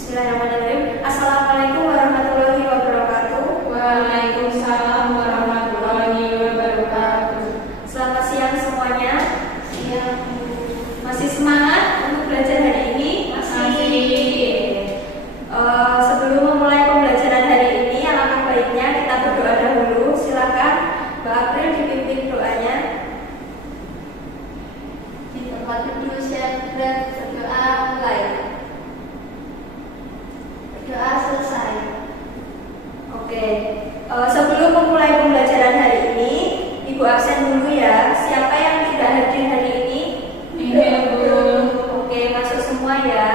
Bismillahirrahmanirrahim. Assalamualaikum warahmatullahi wabarakatuh. Waalaikumsalam warahmatullahi wabarakatuh. Selamat siang semuanya. Siang. Masih semangat untuk belajar hari ini? Sebelum memulai pembelajaran hari ini, alangkah baiknya kita berdoa dahulu. Silakan Mbak April dipimpin doanya. Di tempat duduk siap berdoa mulai. Doa selesai. Oke. Sebelum memulai pembelajaran hari ini, Ibu absen dulu ya. Siapa yang tidak hadir hari ini? Iya, Bu. Oke, masuk semua ya.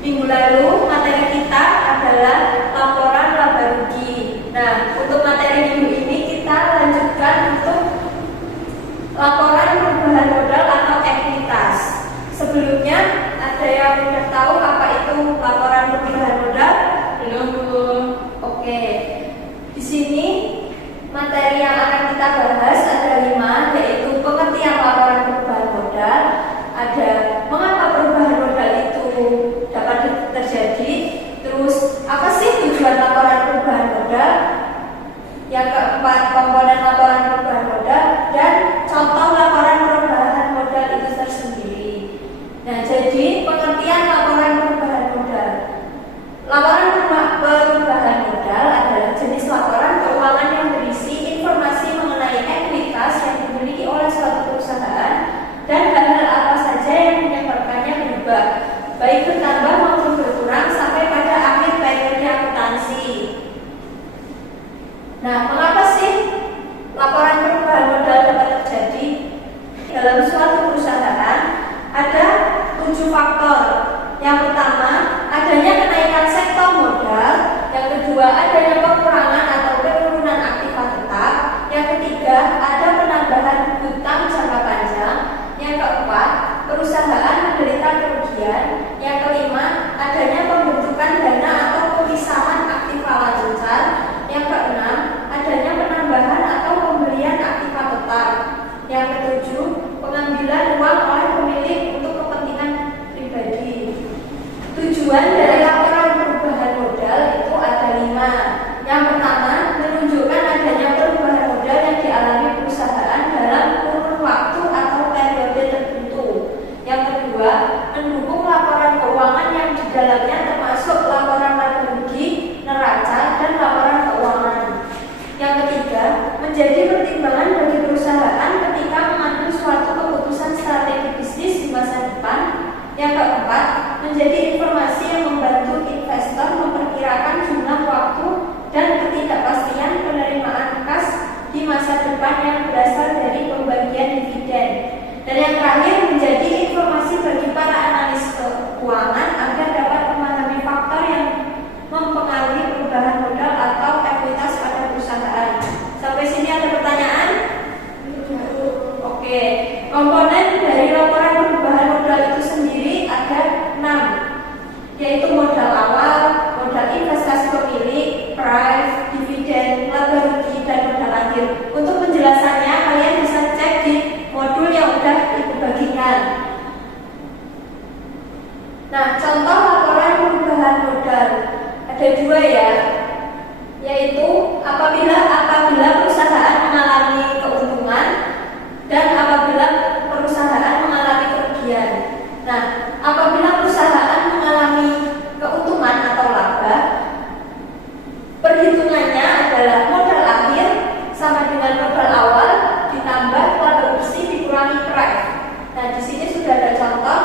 Minggu lalu materi kita adalah laporan laba rugi. Nah, untuk materi minggu ini kita lanjutkan untuk laporan perubahan modal atau ekuitas. Sebelumnya ada yang sudah tahu apa itu laporan perubahan modal? Belum, Bu. Oke. Di sini materi yang akan kita bahas ada 5, yaitu pengertian laporan perubahan modal, ada mengapa perubahan modal itu dapat terjadi, terus apa sih tujuan laporan perubahan modal, yang keempat komponen laporan perubahan modal, dan contoh laporan perubahan modal itu tersendiri. Nah, jadi pengertian laporan perubahan modal. Laporan perubahan modal adalah jenis laporan keuangan yang berisi informasi mengenai ekuitas yang dimiliki oleh suatu perusahaan dan hal-hal apa saja yang menyebabkannya berubah, baik bertambah maupun berkurang sampai pada akhir periode akuntansi. Nah, mengapa sih laporan perubahan modal dapat terjadi? Dalam suatu perusahaan ada 7 faktor. Yang pertama, adanya kenaikan sektor modal. Yang kedua, adanya pengurangan atau penurunan aktiva tetap. Yang ketiga, ada penambahan hutang jangka panjang. Yang keempat, perusahaan menderita kerugian. Yang kelima, adanya pembentukan dana atau pemisahan aktiva lancar. Yang keenam, adanya penambahan atau pembelian aktiva tetap. Yang ketujuh, pengambilan uang oleh pemilik untuk kepentingan pribadi. Tujuan dari laporan perubahan modal itu ada 5. Yang pertama, menunjukkan adanya perubahan modal yang dialami perusahaan dalam kurun waktu atau periode tertentu. Yang kedua, mendukung laporan keuangan yang di dalamnya termasuk laporan laba rugi, neraca, dan laporan keuangan. Yang ketiga, menjadi pertimbangan bagi perusahaan ketika mengambil suatu keputusan strategi bisnis di masa depan. Yang keempat, menjadi informasi yang membantu investor memperkirakan jumlah waktu dan ketidakpastian penerimaan kas di masa depan yang berasal dari pembagian dividen. Dan yang terakhir, menjadi informasi bagi para analis keuangan agar dapat memahami faktor yang mempengaruhi perubahan modal atau ekuitas pada perusahaan. Sampai sini ada pertanyaan? Oke. Komponen dari laporan perubahan modal itu sendiri ada 6, yaitu modal awal, modal investasi pemilik, price, dividen, laba rugi, dan modal akhir. Untuk penjelasannya kalian bisa cek di modul yang sudah Ibu bagikan. Nah, contoh laporan perubahan modal ada 2 ya, yaitu apabila perusahaan mengalami keuntungan dan apabila perusahaan mengalami kerugian. Nah, apabila perusahaan mengalami keuntungan atau laba, perhitungannya adalah modal akhir sama dengan modal awal ditambah laba bersih dikurangi price. Nah, di sini sudah ada contoh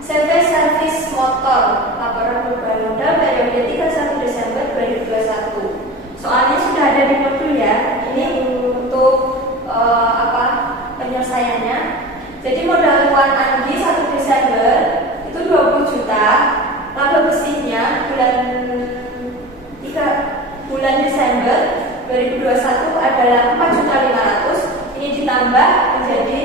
CV Service Motor laporan perubahan modal periode 31 Desember 2021. Soalnya sudah ada di modul ya. Ini untuk penyelesaiannya. Jadi modal Tuan Andi 1 Desember itu 20 juta. Laba bersihnya bulan Desember 2021 adalah 4.500.000. Ini ditambah menjadi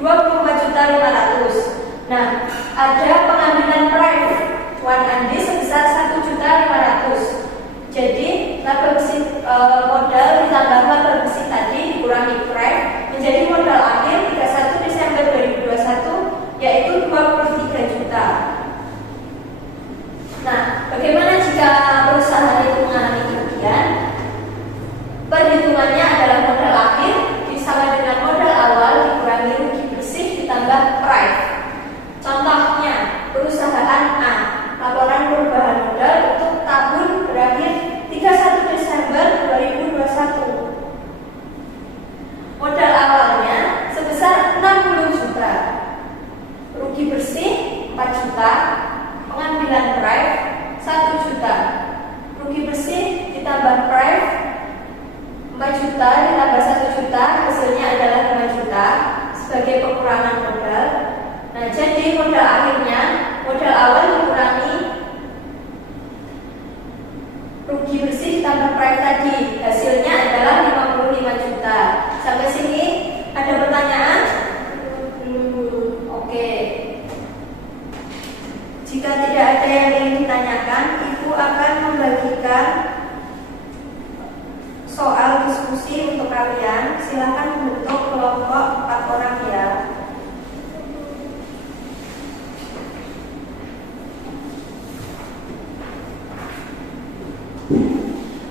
24.500.000. Nah, ada pengambilan price Tuan Andi sebesar 1.500.000. Jadi laba bersih modal ditambah laba bersih tadi dikurangi price menjadi modal akhir 31 Desember 2021 yaitu 23 juta. rugi bersih 4 juta, pengambilan private 1 juta. Rugi bersih ditambah private 4 juta ditambah 1 juta, hasilnya adalah 5 juta sebagai pengurangan modal. Nah, jadi modal akhirnya, modal awal dikurangi rugi bersih ditambah private tadi, hasilnya adalah 55 juta. Sampai sini ada pertanyaan? Oke. Jika tidak ada yang ingin ditanyakan, Ibu akan membagikan soal diskusi untuk kalian. Silakan membentuk kelompok 4 orang ya.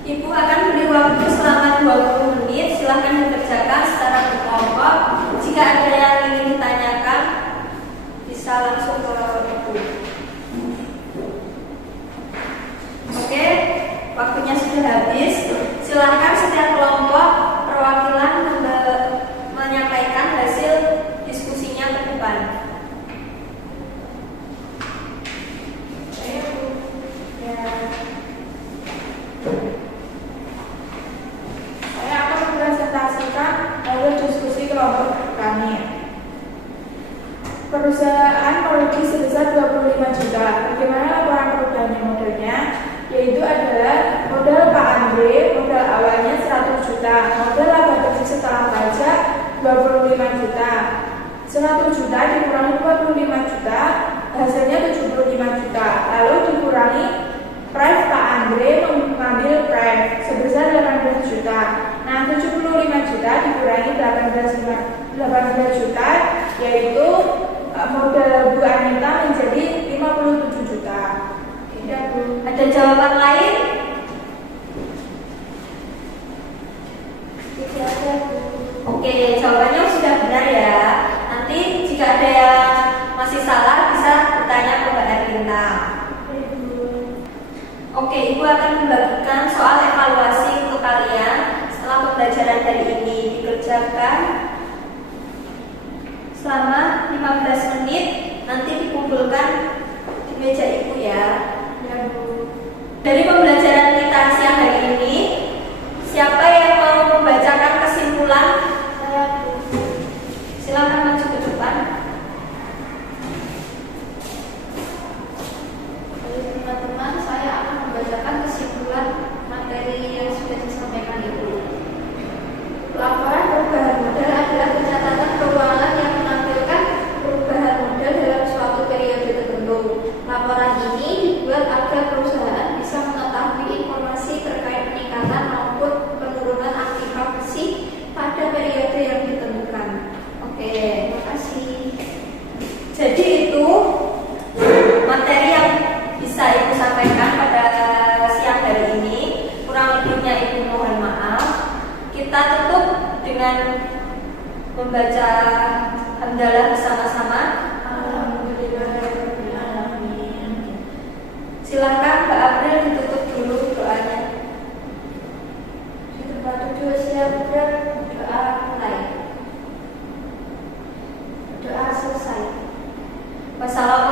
Ibu akan beri waktu selama 20 menit. Silakan dikerjakan secara berkelompok. Jika ada yang ingin ditanyakan, bisa langsung ke Ibu. Oke, waktunya sudah habis. Silakan setiap kelompok perwakilan menyampaikan hasil diskusinya ke depan. Saya akan mempresentasikan hasil diskusi kelompok kami. Perusahaan merugi sebesar 25 juta. Bagaimana laporan perubahannya modelnya? Yaitu adalah modal Pak Andre, modal awalnya 100 juta, modal laba bersih setelah pajak 25 juta. 100 juta dikurangi 25 juta, hasilnya 75 juta. Lalu dikurangi price Pak Andre mengambil price sebesar 18 juta. Nah, 75 juta dikurangi 18 juta, yaitu modal Bu Anita menjadi 57 juta. Tidak, Bu. Ada jawaban lain? Tidak ada, Bu. Oke, jawabannya sudah benar ya. Nanti jika ada yang masih salah bisa bertanya ke Mbak Erlina. Oke, Ibu akan membagikan soal evaluasi untuk kalian setelah pembelajaran hari ini. Dikerjakan selama 15 menit, nanti dikumpulkan di meja Ibu ya. Dari pembelajaran kita siang hari ini, siapa yang mau membacakan kesimpulan? Saya, Bu. Silakan maju ke depan. Baik, teman-teman, saya akan membacakan kesimpulan materi yang sudah disampaikan Ibu. Laporan perubahan modal adalah pencatatan keuangan yang menampilkan perubahan modal dalam suatu periode tertentu. Laporan ini dibuat agar perusahaan bisa mengetahui informasi terkait peningkatan maupun penurunan aktiva bersih pada periode yang ditentukan. Oke, terima kasih. Jadi itu materi yang bisa Ibu sampaikan pada siang hari ini. Kurang lebihnya Ibu mohon maaf. Kita tutup dengan membaca hamdalah bersama-sama. Silakan Mbak April ditutup dulu doanya. Di tempat duduk siap doa mulai. Doa selesai. Wassalamualaikum